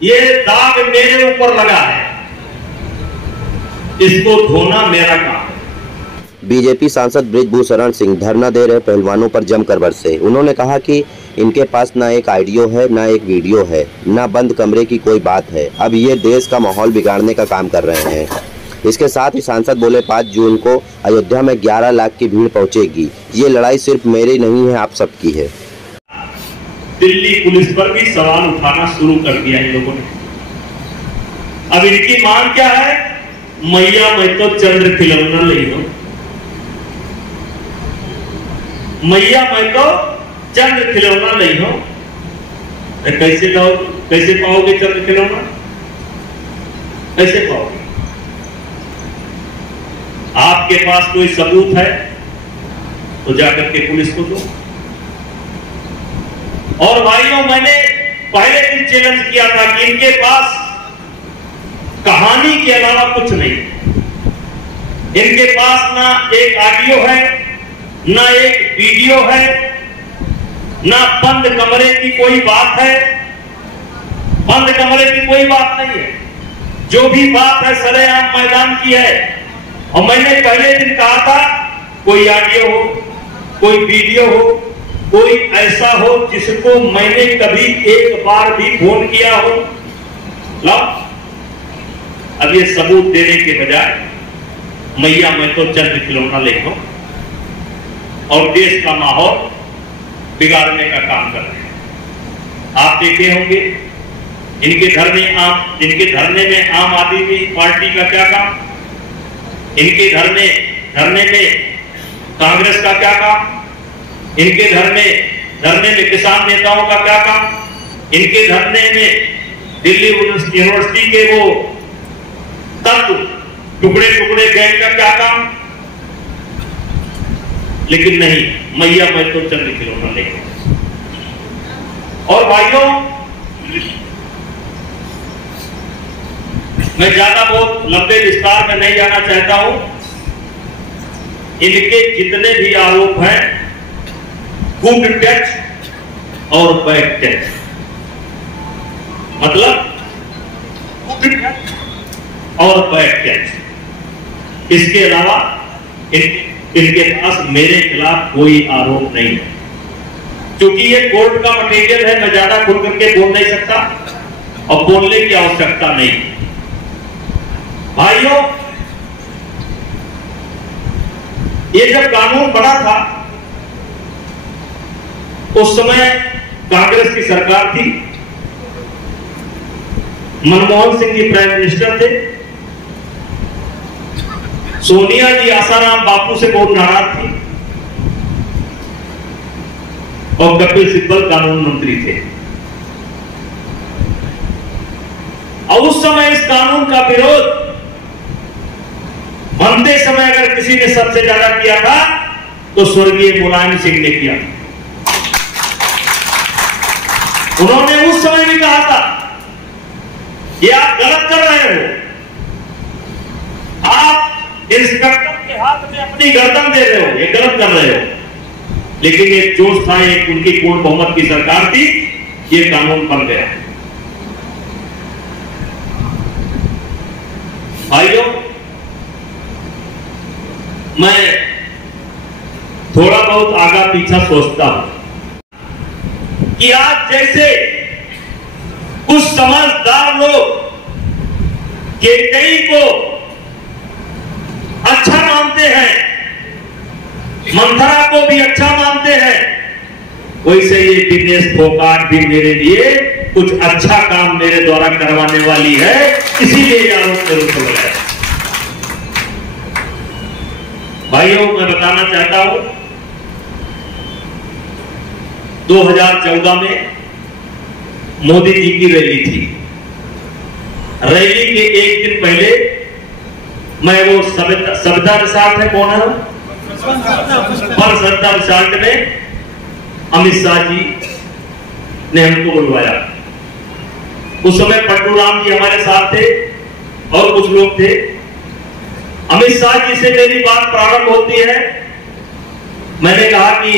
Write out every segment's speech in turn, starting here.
ये दाग मेरे ऊपर लगा है, इसको धोना मेरा काम है। बीजेपी सांसद बृजभूषण सिंह धरना दे रहे पहलवानों पर जमकर बरसे। उन्होंने कहा कि इनके पास न एक ऑडियो है, न एक वीडियो है, न बंद कमरे की कोई बात है। अब ये देश का माहौल बिगाड़ने का काम कर रहे हैं। इसके साथ ही सांसद बोले 5 जून को अयोध्या में 11 लाख की भीड़ पहुंचेगी। ये लड़ाई सिर्फ मेरी नहीं है, आप सबकी है। दिल्ली पुलिस पर भी सवाल उठाना शुरू कर दिया इन लोगों ने। अब इनकी मांग क्या है? मैया मैं तो चंद्र खिलौना ले लो, मैया मैं तो चंद्र खिलौना ले लो। कैसे पाओगे चंद्र खिलौना? कैसे पाओगे? आपके पास कोई सबूत है तो जाकर के पुलिस को दो। और भाइयों, मैंने पहले दिन चैलेंज किया था कि इनके पास कहानी के अलावा कुछ नहीं। इनके पास ना एक ऑडियो है, ना एक वीडियो है, ना बंद कमरे की कोई बात है। बंद कमरे की कोई बात नहीं है। जो भी बात है सरेआम मैदान की है। और मैंने पहले दिन कहा था, कोई ऑडियो हो, कोई वीडियो हो, कोई ऐसा हो जिसको मैंने कभी एक बार भी फोन किया हो, लो। अब ये सबूत देने के बजाय मैया मैं तो चंद्र खिलौना ले लो और देश का माहौल बिगाड़ने का काम कर रहे हैं। आप देखे होंगे इनके धरने में आम आदमी पार्टी का क्या काम, इनके धरने में कांग्रेस का क्या काम, इनके धरने में किसान नेताओं का क्या काम, इनके धरने में दिल्ली यूनिवर्सिटी के वो तत्व टुकड़े गैंग का क्या काम। लेकिन नहीं, मैया मैं तो चंद्र खिलौना लेके। और भाइयों, मैं ज्यादा बहुत लंबे विस्तार में नहीं जाना चाहता हूं। इनके जितने भी आरोप हैं, गुड टच और बैड टच, मतलब गुड टच और बैड टच, इसके अलावा इनके पास मेरे खिलाफ कोई आरोप नहीं है। क्योंकि ये कोर्ट का मटेरियल है, मैं ज्यादा खुल करके बोल नहीं सकता और बोलने की आवश्यकता नहीं। भाइयों, ये जब कानून बना था उस समय कांग्रेस की सरकार थी, मनमोहन सिंह जी प्राइम मिनिस्टर थे, सोनिया जी आसाराम बापू से बहुत नाराज थी और कपिल सिब्बल कानून मंत्री थे। और उस समय इस कानून का विरोध बनते समय अगर किसी ने सबसे ज्यादा किया था तो स्वर्गीय मुलायम सिंह ने किया। उन्होंने उस समय भी कहा था, ये आप गलत कर रहे हो, आप इंस्पेक्टर के हाथ में अपनी गर्दन दे रहे हो, ये गलत कर रहे हो। लेकिन एक जोश था, एक उनकी पूर्ण बहुमत की सरकार थी, ये कानून बन गया। भाइयों, मैं थोड़ा बहुत आगा पीछा सोचता हूं कि आज जैसे कुछ समझदार लोग केकई को अच्छा मानते हैं, मंथरा को भी अच्छा मानते हैं, वैसे ये दिनेश फोगाट भी मेरे लिए कुछ अच्छा काम मेरे द्वारा करवाने वाली है, इसीलिए आरोप मेरे ऊपर लगाया। भाइयों, मैं बताना चाहता हूं, 2014 में मोदी जी की रैली थी। रैली के एक दिन पहले मैं वो सविता रिसार्ट है, कौन है, पर सविता रिसार्ट में अमित शाह जी ने हमको बुलवाया। उस समय पट्टू राम जी हमारे साथ थे और कुछ लोग थे। अमित शाह जी से मेरी बात प्रारंभ होती है। मैंने कहा कि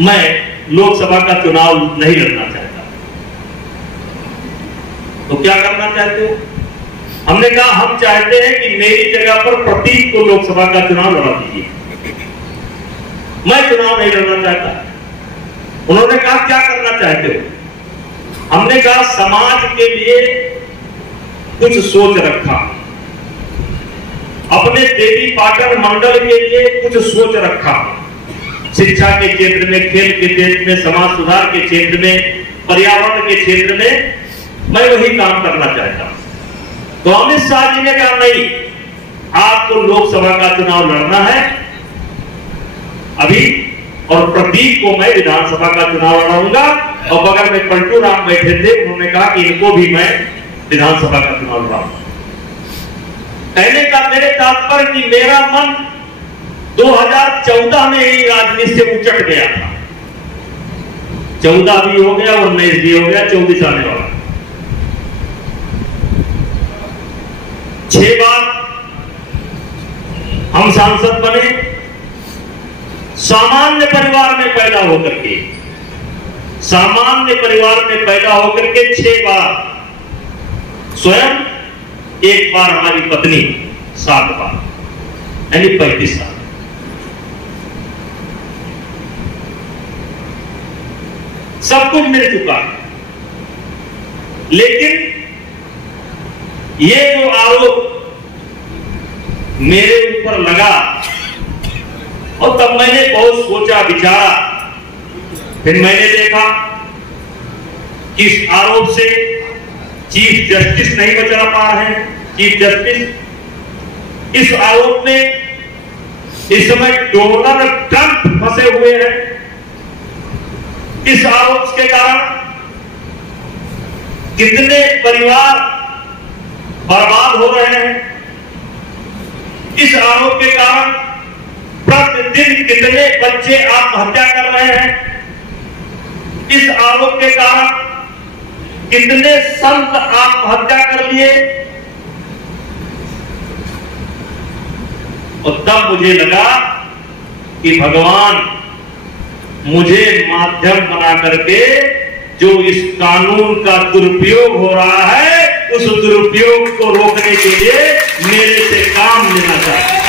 मैं लोकसभा का चुनाव नहीं लड़ना चाहता। तो क्या करना चाहते हो? हमने कहा हम चाहते हैं कि मेरी जगह पर प्रतीक को लोकसभा का चुनाव लड़ा दीजिए, मैं चुनाव नहीं लड़ना चाहता। उन्होंने कहा क्या करना चाहते हो? हमने कहा समाज के लिए कुछ सोच रखा, अपने देवी पाटन मंडल के लिए कुछ सोच रखा, शिक्षा के क्षेत्र में, खेल के क्षेत्र में, समाज सुधार के क्षेत्र में, पर्यावरण के क्षेत्र में मैं वही काम करना चाहता हूं। तो अमित शाह जी ने कहा नहीं, आपको लोकसभा का चुनाव लड़ना है अभी, और प्रतीक को मैं विधानसभा का चुनाव लड़ाऊंगा। और बगल में पलटू राम बैठे थे, उन्होंने कहा कि इनको भी मैं विधानसभा का चुनाव लड़ाऊंगा। कहने का मेरे तात्पर्य कि मेरा मन 2014 में ही राजनीति से उचट गया था। 14 भी हो गया, 19 भी हो गया, 24 आने वाला। 6 बार हम सांसद बने, सामान्य परिवार में पैदा होकर के, सामान्य परिवार में पैदा होकर के 6 बार, स्वयं 1 बार हमारी पत्नी, 7 बार, यानी 35 साल। सब कुछ मिल चुका है, लेकिन ये जो आरोप मेरे ऊपर लगा, और तब मैंने बहुत सोचा विचारा, फिर मैंने देखा कि इस आरोप से चीफ जस्टिस नहीं बचा पा रहे हैं। चीफ जस्टिस इस आरोप में इस समय डोनाल्ड ट्रंप फंसे हुए हैं। इस आरोप के कारण कितने परिवार बर्बाद हो रहे हैं। इस आरोप के कारण प्रतिदिन कितने बच्चे आत्महत्या कर रहे हैं। इस आरोप के कारण कितने संत आत्महत्या कर लिए। और तब मुझे लगा कि भगवान मुझे माध्यम बना करके जो इस कानून का दुरुपयोग हो रहा है, उस दुरुपयोग को रोकने के लिए मेरे से काम लेना चाहते हैं।